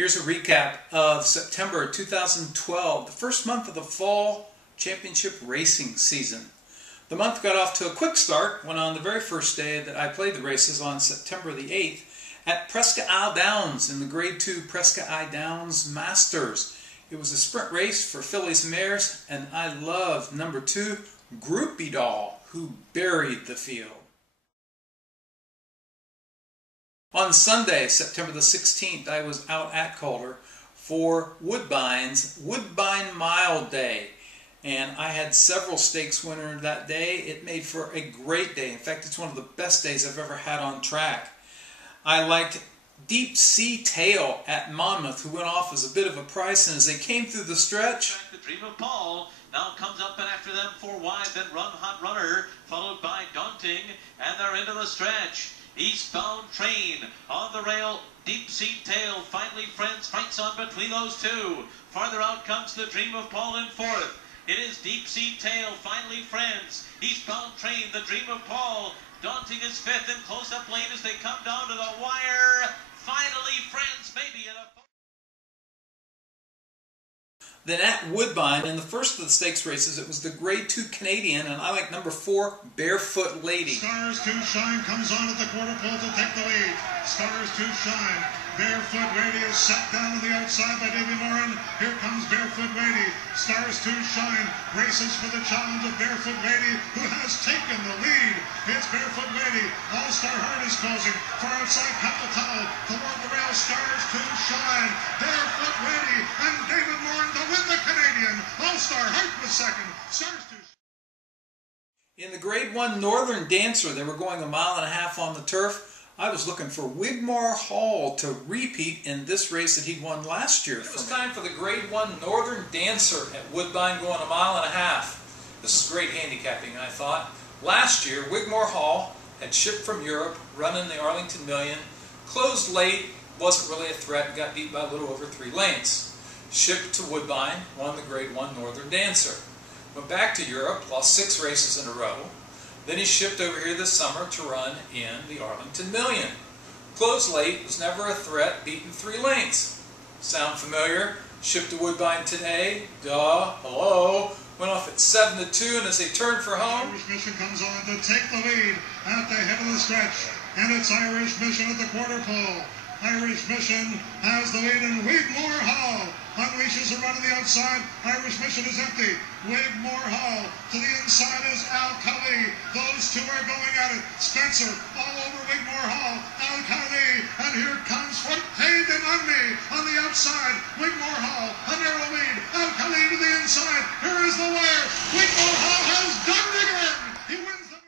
Here's a recap of September 2012, the first month of the fall championship racing season. The month got off to a quick start when on the very first day that I played the races on September the 8th at Prescott Isle Downs in the Grade 2 Prescott Isle Downs Masters. It was a sprint race for fillies and mares, and I loved number 2, Groupie Doll, who buried the field. On Sunday, September the 16th, I was out at Calder for Woodbine's Woodbine Mile Day. And I had several stakes winner that day. It made for a great day. In fact, it's one of the best days I've ever had on track. I liked Deep Sea Tail at Monmouth, who went off as a bit of a price, and as they came through the stretch, The Dream of Paul now comes up and after them 4 wide, then Run Hot Runner, followed by Daunting, and they're into the stretch. Eastbound Train on the rail, Deep Sea Tail, finally Friends fights on between those two. Farther out comes the Dream of Paul in 4th. It is Deep Sea Tail, finally Friends, Eastbound Train, the Dream of Paul, Daunting is 5th, and close up lane as they come down to the wire. Finally Friends, maybe in a... Then at Woodbine, in the first of the stakes races, it was the Grade 2 Canadian, and I like number 4, Barefoot Lady. Stars to Shine comes on at the quarter pole to take the lead. Stars to Shine. Barefoot Lady is set down on the outside by Davy Moran. Here comes Barefoot Lady. Stars to Shine races for the challenge of Barefoot Lady, who has taken the lead. It's Barefoot Lady. All-Star Heart is closing. Far outside Capital toward the rail. Stars to Shine. Barefoot Lady and David Moran to win the Canadian. All-Star Heart was second. Stars to In the Grade 1 Northern Dancer, they were going 1.5 miles on the turf. I was looking for Wigmore Hall to repeat in this race that he'd won last year. It was time for the Grade 1 Northern Dancer at Woodbine going 1.5 miles. This is great handicapping, I thought. Last year, Wigmore Hall had shipped from Europe, running the Arlington Million, closed late, wasn't really a threat, got beat by a little over 3 lengths. Shipped to Woodbine, won the Grade 1 Northern Dancer. Went back to Europe, lost 6 races in a row. Then he shipped over here this summer to run in the Arlington Million. Closed late, was never a threat, beaten 3 lengths. Sound familiar? Shipped to Woodbine today, hello. Went off at 7-2, and as they turned for home, Irish Mission comes on to take the lead at the head of the stretch. And it's Irish Mission at the quarter pole. Irish Mission has the lead, and Wigmore Hall unleashes a run on the outside. Irish Mission is empty. Wigmore Hall to the inside is Al Khali. Those two are going at it. Spencer all over Wigmore Hall. Al Khali, and here comes Fontaine de Mundy on the outside. Wigmore Hall, a narrow lead. Al Khali to the inside. Here is the wire. Wigmore Hall has done it again. He wins the...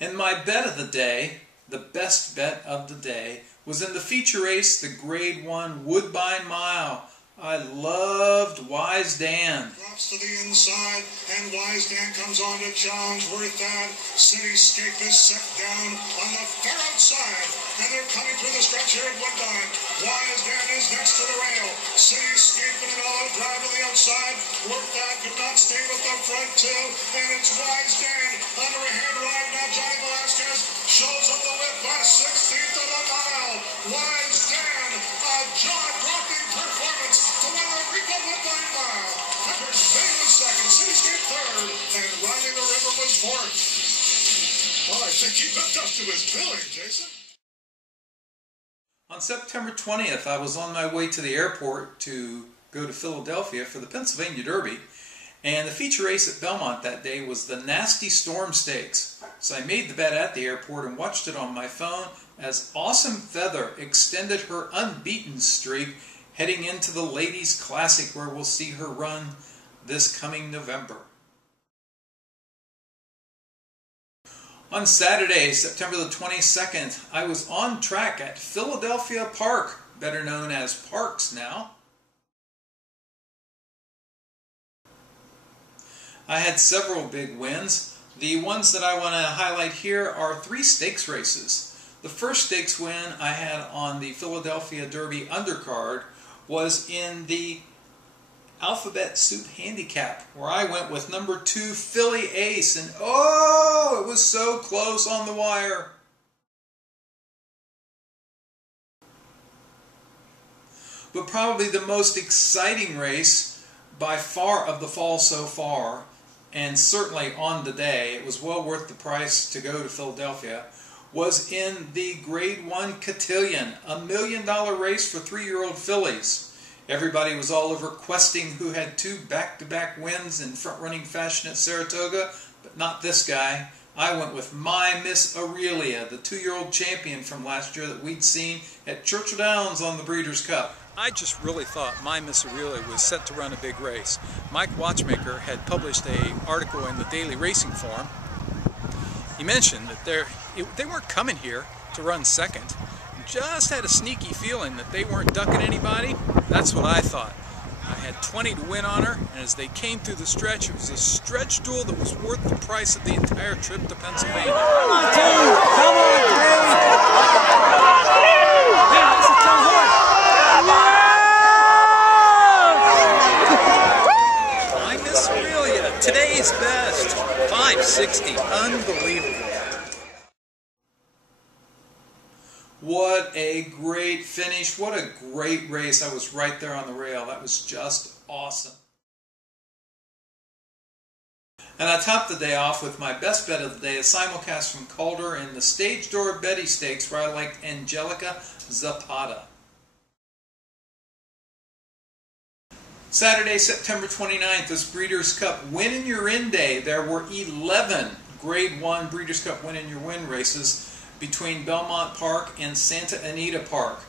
And my bet of the day, the best bet of the day, was in the feature race, the Grade 1 Woodbine Mile. I loved Wise Dan. Drops to the inside, and Wise Dan comes on to challenge Worth That. Cityscape is set down on the far outside, and they're coming through the stretch here at Woodbine. Wise Dan is next to the rail. Cityscape in an all-out drive to the outside. Worth That could not stay with the front two, and it's Wise Dan under a hand ride. Now Johnny Velasquez shows up the whip by 16th of a mile. Wise Dan, a jaw-dropping performance to win the Rico Woodbine Mile. Hunter's Bay was second, Cityscape third, and Riding the River was 4th. Well, I think he hooked up to his billing, Jason. On September 20th, I was on my way to the airport to go to Philadelphia for the Pennsylvania Derby, and the feature race at Belmont that day was the Nasty Storm Stakes. So I made the bet at the airport and watched it on my phone as Awesome Feather extended her unbeaten streak heading into the Ladies Classic, where we'll see her run this coming November. On Saturday, September the 22nd, I was on track at Philadelphia Park, better known as Parks now. I had several big wins. The ones that I want to highlight here are 3 stakes races. The first stakes win I had on the Philadelphia Derby undercard was in the Alphabet Soup Handicap, where I went with number 2 Philly Ace, and oh, it was so close on the wire. but probably the most exciting race by far of the fall so far, and certainly on the day, it was well worth the price to go to Philadelphia, was in the Grade 1 Cotillion, $1 million race for 3-year-old fillies. Everybody was all over questing who had 2 back-to-back wins in front-running fashion at Saratoga, but not this guy. I went with My Miss Aurelia, the 2-year-old champion from last year that we'd seen at Churchill Downs on the Breeders' Cup. I just really thought My Miss Aurelia was set to run a big race. Mike Watchmaker had published an article in the Daily Racing Form. He mentioned that they weren't coming here to run second. Just had a sneaky feeling that they weren't ducking anybody. That's what I thought. I had 20 to win on her, and as they came through the stretch, it was a stretch duel that was worth the price of the entire trip to Pennsylvania. Come on, Dave! Come on, Dave! My Miss Aurelia, today's best, 560, unbelievable. What a great finish. What a great race. I was right there on the rail. That was just awesome. And I topped the day off with my best bet of the day, a simulcast from Calder in the Stage Door Betty Stakes, where I liked Angelica Zapata. Saturday, September 29th was Breeders' Cup Win in Your In Day. There were 11 Grade 1 Breeders' Cup Win in Your Win races between Belmont Park and Santa Anita Park.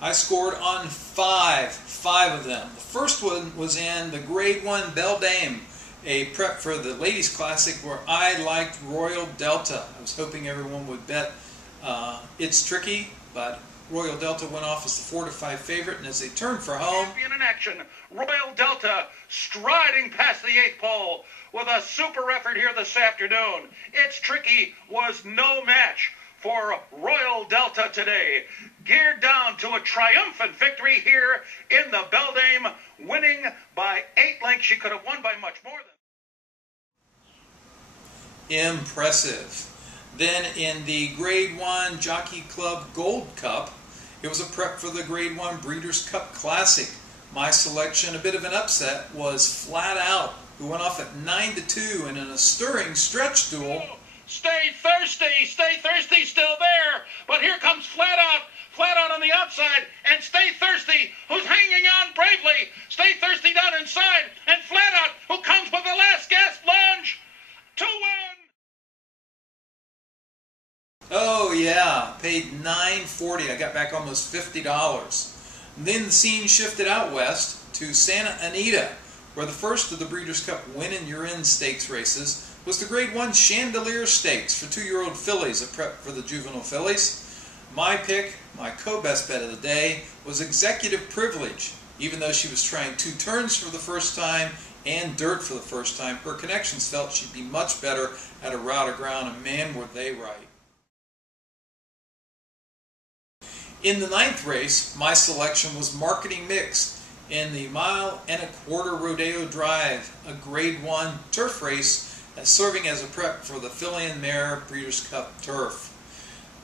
I scored on five of them. The first one was in the Grade 1 Belle Dame, a prep for the Ladies Classic where I liked Royal Delta. I was hoping everyone would bet It's Tricky, but Royal Delta went off as the 4-5 favorite, and as they turned for home... Champion in action, Royal Delta striding past the 8th pole with a super effort here this afternoon. It's Tricky was no match for Royal Delta today, geared down to a triumphant victory here in the Belle Dame, winning by 8 lengths. She could have won by much more than. Impressive. Then in the Grade 1 Jockey Club Gold Cup, it was a prep for the Grade 1 Breeders' Cup Classic. My selection, a bit of an upset, was Flat Out, who went off at 9-2 and in a stirring stretch duel. Stay thirsty, still there. But here comes Flat Out on the outside, and Stay Thirsty, who's hanging on bravely. Stay Thirsty down inside, and Flat Out, who comes with the last gasp lunge to win. Oh yeah, paid $9.40. I got back almost $50. Then the scene shifted out west to Santa Anita, where the first of the Breeders' Cup Win in Your In Stakes races was the Grade 1 Chandelier Stakes for 2-year-old fillies, a prep for the juvenile fillies. My pick, my co-best bet of the day, was Executive Privilege. Even though she was trying 2 turns for the first time and dirt for the first time, her connections felt she'd be much better at a route of ground, and man were they right. In the 9th race, my selection was Marketing Mixed in the 1.25 mile Rodeo Drive, a Grade 1 turf race serving as a prep for the Filly and Mare Breeders' Cup Turf.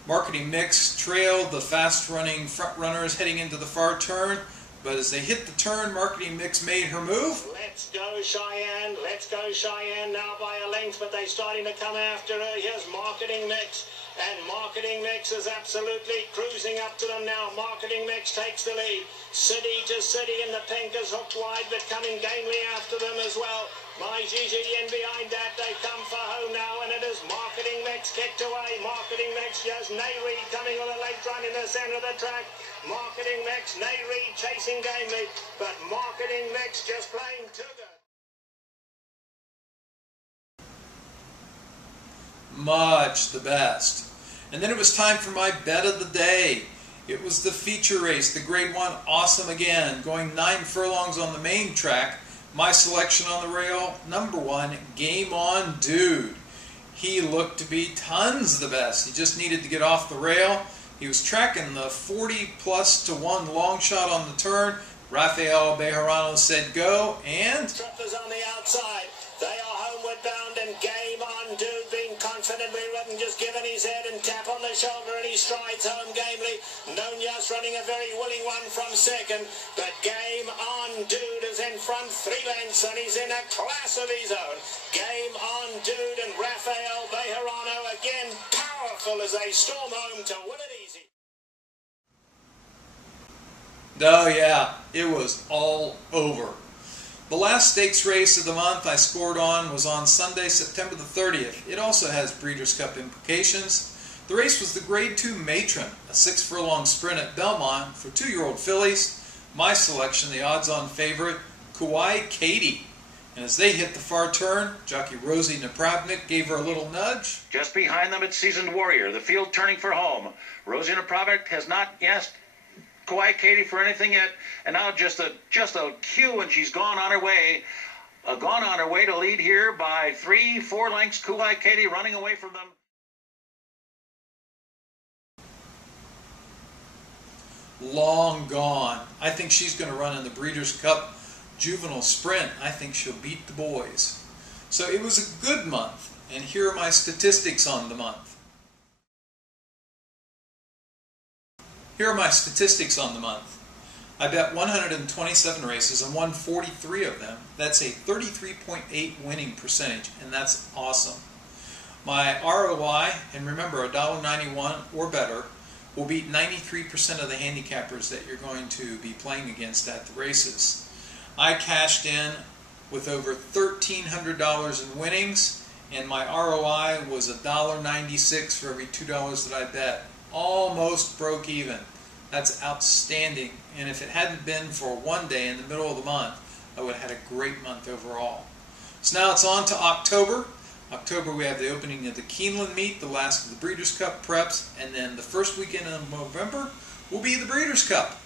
Marketing Mix trailed the fast-running front runners heading into the far turn, but as they hit the turn, Marketing Mix made her move. Let's go Cheyenne now by a length, but they're starting to come after her. Here's Marketing Mix, and Marketing Mix is absolutely cruising up to them now. Marketing Mix takes the lead. City to City in the pink is hooked wide, but coming gamely after them as well. My GGN behind that, they come for home now, and it is Marketing Mix kicked away. Marketing Mix, yes, Nay Reed coming on a late run in the centre of the track. Marketing Mix, Nay Reed chasing gamely, but Marketing Mix just playing too good. Much the best. And then it was time for my bet of the day. It was the feature race, the Grade 1 Awesome Again, going 9 furlongs on the main track. My selection on the rail, number 1, Game On Dude. He looked to be tons the best. He just needed to get off the rail. He was tracking the 40+1 long shot on the turn. Rafael Bejarano said go, and... Trippers on the outside. They are homeward bound, and Game On Dude being confidently ridden, just given his head and tap on the shoulder, and he strides home gamely. Nunez running a very willing one from second, but Game On Dude is in front 3 lengths, and he's in a class of his own. Game On Dude and Rafael Bejarano again powerful as they storm home to win it easy. Oh yeah, it was all over. The last stakes race of the month I scored on was on Sunday, September the 30th. It also has Breeders' Cup implications. The race was the Grade 2 Matron, a 6-furlong sprint at Belmont for 2-year-old fillies. My selection, the odds-on favorite, Kauai Katie. And as they hit the far turn, jockey Rosie Napravnik gave her a little nudge. Just behind them, it's Seasoned Warrior, the field turning for home. Rosie Napravnik has not asked Kauai Katie for anything yet, and now just a cue, and she's gone on her way to lead here by 3-4 lengths. Kauai Katie running away from them. Long gone. I think she's going to run in the Breeders' Cup Juvenile Sprint. I think she'll beat the boys. So it was a good month, and here are my statistics on the month. Here are my statistics on the month. I bet 127 races and won 43 of them. That's a 33.8 winning percentage, and that's awesome. My ROI, and remember $1.91 or better, will beat 93% of the handicappers that you're going to be playing against at the races. I cashed in with over $1,300 in winnings, and my ROI was $1.96 for every $2 that I bet. Almost broke even. That's outstanding, and if it hadn't been for one day in the middle of the month, I would have had a great month overall. So now it's on to October. October we have the opening of the Keeneland meet, the last of the Breeders' Cup preps, and then the first weekend of November will be the Breeders' Cup.